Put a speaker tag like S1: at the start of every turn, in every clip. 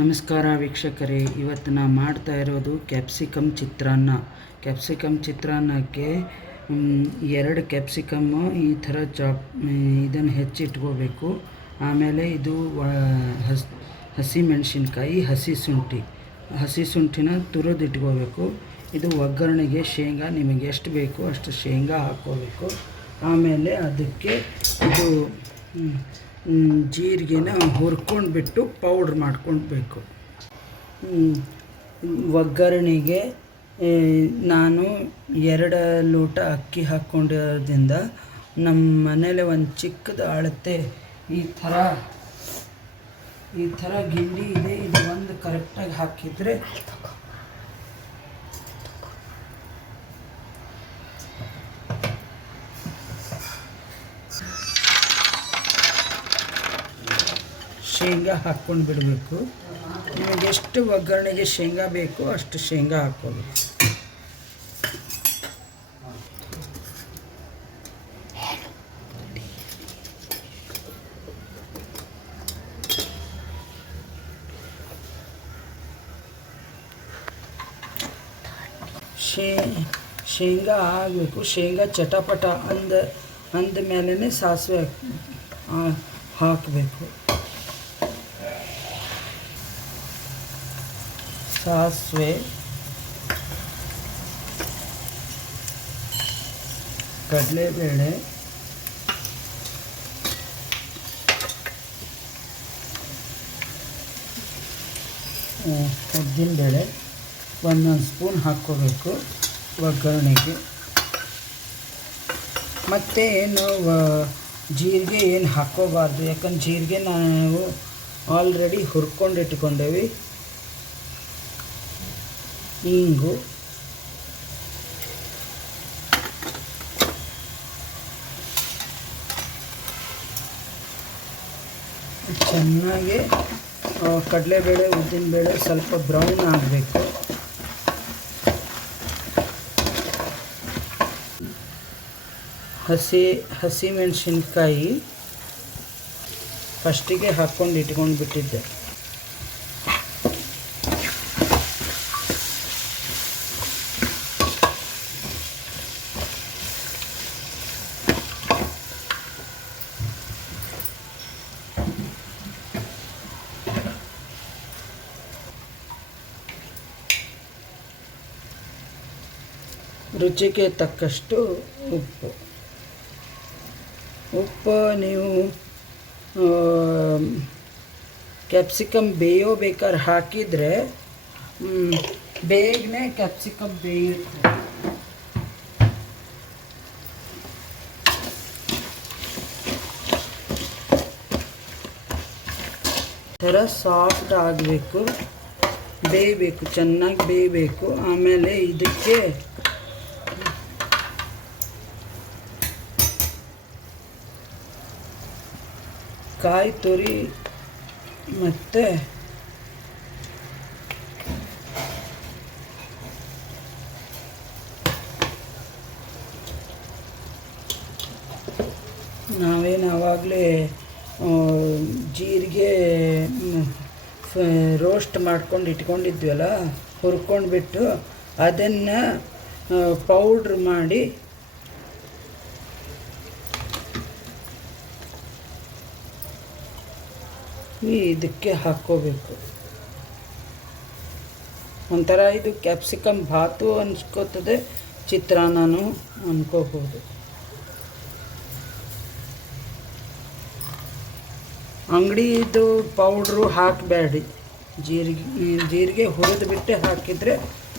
S1: ನಮಸ್ಕಾರ ವೀಕ್ಷಕರೇ, ಇವತ್ತು ನಾವು ಮಾಡ್ತಾ ಇರೋದು ಕ್ಯಾಪ್ಸಿಕಮ್ ಚಿತ್ರಾನ್ನ. ಕ್ಯಾಪ್ಸಿಕಮ್ ಚಿತ್ರಾನ್ನಕ್ಕೆ ಎರಡು ಕ್ಯಾಪ್ಸಿಕಮ್ಮು ಈ ಥರ ಚಾಪ್ ಇದನ್ನು ಹೆಚ್ಚಿಟ್ಕೋಬೇಕು. ಆಮೇಲೆ ಇದು ಹಸ್ ಹಸಿ ಮೆಣಸಿನ್ಕಾಯಿ ಹಸಿ ಶುಂಠಿ. ಹಸಿ ಶುಂಠಿನ ತುರಿದಿಟ್ಕೋಬೇಕು. ಇದು ಒಗ್ಗರಣೆಗೆ ಶೇಂಗಾ, ನಿಮಗೆ ಎಷ್ಟು ಬೇಕು ಅಷ್ಟು ಶೇಂಗಾ ಹಾಕ್ಕೋಬೇಕು. ಆಮೇಲೆ ಅದಕ್ಕೆ ಇದು ಜೀರಿಗೆನ ಹುರ್ಕೊಂಡು ಬಿಟ್ಟು ಪೌಡ್ರ್ ಮಾಡ್ಕೊಳ್ಬೇಕು ಒಗ್ಗರಣೆಗೆ ನಾನು ಎರಡು ಲೋಟ ಅಕ್ಕಿ ಹಾಕ್ಕೊಂಡಿರೋದ್ರಿಂದ ನಮ್ಮ ಮನೇಲಿ ಒಂದು ಚಿಕ್ಕದು ಅಳತೆ ಈ ಥರ ಈ ಥರ ಗಿಂಡಿ ಇದೆ, ಇದು ಒಂದು ಕರೆಕ್ಟಾಗಿ ಹಾಕಿದರೆ ಶೇಂಗಾ ಹಾಕ್ಕೊಂಡು ಬಿಡಬೇಕು. ನಿಮಗೆ ಎಷ್ಟು ಒಗ್ಗರಣೆಗೆ ಶೇಂಗಾ ಬೇಕು ಅಷ್ಟು ಶೇಂಗಾ ಹಾಕ್ಕೋಬೇಕು ಶೇ, ಶೇಂಗಾ ಆಗಬೇಕು. ಶೇಂಗಾ ಚಟಪಟ ಅಂದ ಅಂದ ಮೇಲೇ ಸಾಸಿವೆ ಹಾಕ್- ಹಾಕಬೇಕು. ಸಾಸಿವೆ. ಕಡಲೆಬೇಳೆ. ಉದ್ದಿನಬೇಳೆ. ಒಂದೊಂದು ಸ್ಪೂನ್ ಹಾಕ್ಕೋಬೇಕು ಒಗ್ಗರಣೆಗೆ. ಮತ್ತು ಏನು ಜೀರಿಗೆ ಏನು ಹಾಕ್ಕೋಬಾರ್ದು. ಯಾಕಂದ್ರೆ ಜೀರಿಗೆ ನಾವು ಆಲ್ರೆಡಿ ಹುರ್ಕೊಂಡು ಇಟ್ಕೊಂಡೇವಿ. ಇಂಗು. ಚೆನ್ನಾಗಿ ಉದ್ದಿನ ಬೇಳೆ ಸ್ವಲ್ಪ ಬ್ರೌನ್ ಆಗಬೇಕು. ಹಸಿ ಹಸಿ ಮೆಣಸಿನ್ಕಾಯಿ ಫಸ್ಟಿಗೆ ಹಾಕ್ಕೊಂಡು ಇಟ್ಕೊಂಡು ಬಿಟ್ಟಿದ್ದೆ ರುಚಿಗೆ ತಕ್ಕಷ್ಟು ಉಪ್ಪು. ಉಪ್ಪು ನೀವು ಕ್ಯಾಪ್ಸಿಕಮ್ ಬೇಯೋ ಬೇಕಾದ್ರೆ ಹಾಕಿದರೆ ಬೇಗನೆ ಕ್ಯಾಪ್ಸಿಕಮ್ ಬೇಯುತ್ತೆ. ಥರ ಸಾಫ್ಟ್ ಆಗಬೇಕು. ಬೇಯಬೇಕು, ಚೆನ್ನಾಗಿ ಬೇಯಬೇಕು. ಆಮೇಲೆ ಇದಕ್ಕೆ ಕಾಯಿ ತುರಿ ಮತ್ತು ನಾವೇನು ಆವಾಗಲೇ ಜೀರಿಗೆ ರೋಸ್ಟ್ ಮಾಡ್ಕೊಂಡು ಇಟ್ಕೊಂಡಿದ್ವಲ್ಲ ಹುರ್ಕೊಂಡ್ಬಿಟ್ಟು ಅದನ್ನು ಪೌಡ್ರ್ ಮಾಡಿ ಇದಕ್ಕೆ ಹಾಕ್ಕೋಬೇಕು ಒಂಥರ ಇದು ಕ್ಯಾಪ್ಸಿಕಮ್ ಭಾತು ಅನ್ಸ್ಕೋತದೆ, ಚಿತ್ರಾನ್ನನೂ ಅನ್ಕೋಬೋದು. ಅಂಗಡಿದು ಪೌಡ್ರು ಹಾಕಬೇಡಿ. ಜೀರಿಗೆ ಜೀರಿಗೆ ಹುರಿದು ಬಿಟ್ಟು ಹಾಕಿದರೆ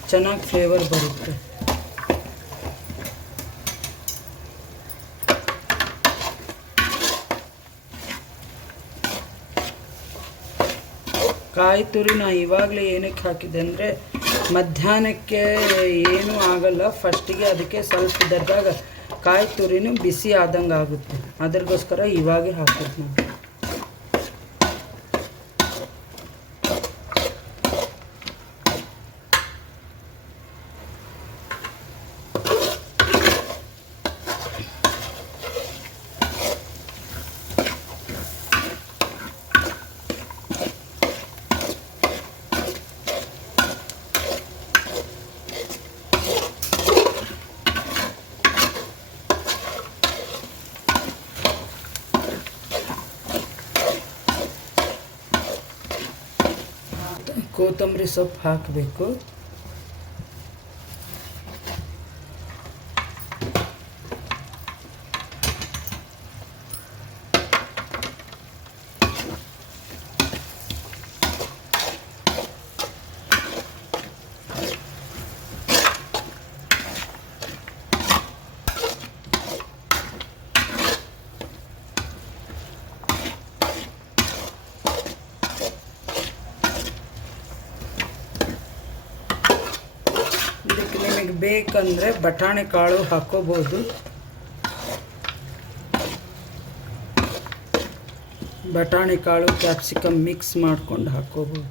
S1: ಚೆನ್ನಾಗಿ ಫ್ಲೇವರ್ ಬರುತ್ತೆ. ಕಾಯಿ ತುರಿ ನಾ ಇವಾಗಲೇ ಏನಕ್ಕೆ ಹಾಕಿದ್ದೆ ಅಂದರೆ ಮಧ್ಯಾಹ್ನಕ್ಕೆ ಏನೂ ಆಗಲ್ಲ. ಫಸ್ಟಿಗೆ ಅದಕ್ಕೆ ಸ್ವಲ್ಪ ಇದ್ದಾಗ ಕಾಯಿ ತುರಿನೂ ಬಿಸಿ ಆದಂಗೆ ಆಗುತ್ತೆ. ಅದ್ರಗೋಸ್ಕರ ಇವಾಗೇ ಹಾಕಿದ್ದು ನಾನು. ಕೊತ್ತಂಬರಿ ಸೊಪ್ಪು ಹಾಕಬೇಕು ಇದಕ್ಕೆ ನಿಮಗೆ ಬೇಕಂದರೆ ಬಟಾಣಿ ಕಾಳು ಹಾಕೋಬೋದು. ಬಟಾಣಿ ಕಾಳು ಕ್ಯಾಪ್ಸಿಕಮ್ ಮಿಕ್ಸ್ ಮಾಡ್ಕೊಂಡು ಹಾಕೋಬೋದು.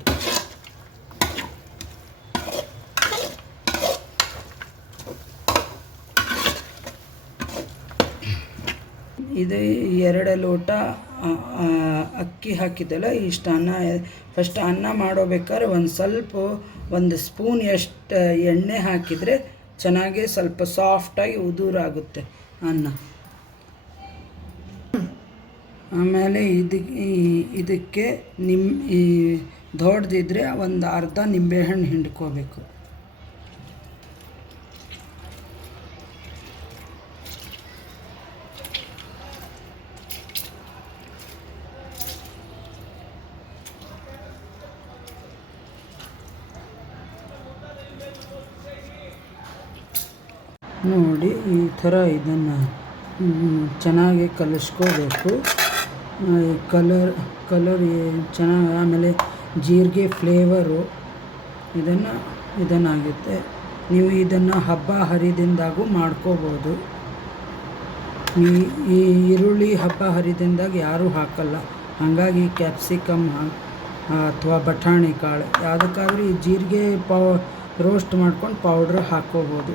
S1: ಇದು ಎರಡು ಲೋಟ ಅಕ್ಕಿ ಹಾಕಿದ್ದಲ್ಲ ಇಷ್ಟು ಅನ್ನ ಫಸ್ಟ್ ಅನ್ನ ಮಾಡೋಬೇಕಾದ್ರೆ ಒಂದು ಸ್ವಲ್ಪ ಒಂದು ಸ್ಪೂನ್ ಎಷ್ಟು ಎಣ್ಣೆ ಹಾಕಿದರೆ ಚೆನ್ನಾಗಿ ಸ್ವಲ್ಪ ಸಾಫ್ಟಾಗಿ ಉದುರಾಗುತ್ತೆ ಅನ್ನ. ಆಮೇಲೆ ಇದಕ್ಕೆ ಇದಕ್ಕೆ ನಿಮ್ಮ ಈ ದೊಡ್ಡದಿದ್ರೆ ಒಂದು ಅರ್ಧ ನಿಂಬೆಹಣ್ಣು ಹಿಂಡ್ಕೋಬೇಕು. ನೋಡಿ, ಈ ಥರ ಇದನ್ನು ಚೆನ್ನಾಗಿ ಕಲಿಸ್ಕೋಬೇಕು. ಕಲರ್ ಕಲರ್ ಚೆನ್ನಾಗಿ, ಆಮೇಲೆ ಜೀರಿಗೆ ಫ್ಲೇವರು, ಇದನ್ನು, ಇದನ್ನಾಗುತ್ತೆ. ನೀವು ಇದನ್ನು ಹಬ್ಬ ಹರಿದಿಂದಾಗೂ ಮಾಡ್ಕೋಬೋದು. ಈ ಈ ಈರುಳ್ಳಿ ಹಬ್ಬ ಹರಿದಿಂದಾಗ ಯಾರೂ ಹಾಕಲ್ಲ. ಹಾಗಾಗಿ ಕ್ಯಾಪ್ಸಿಕಮ್ ಅಥವಾ ಬಟಾಣಿ ಕಾಳು, ಯಾವುದಕ್ಕಾದ್ರೂ ಈ ಜೀರಿಗೆ ಪೌ ರೋಸ್ಟ್ ಮಾಡ್ಕೊಂಡು ಪೌಡ್ರ್ ಹಾಕ್ಕೋಬೋದು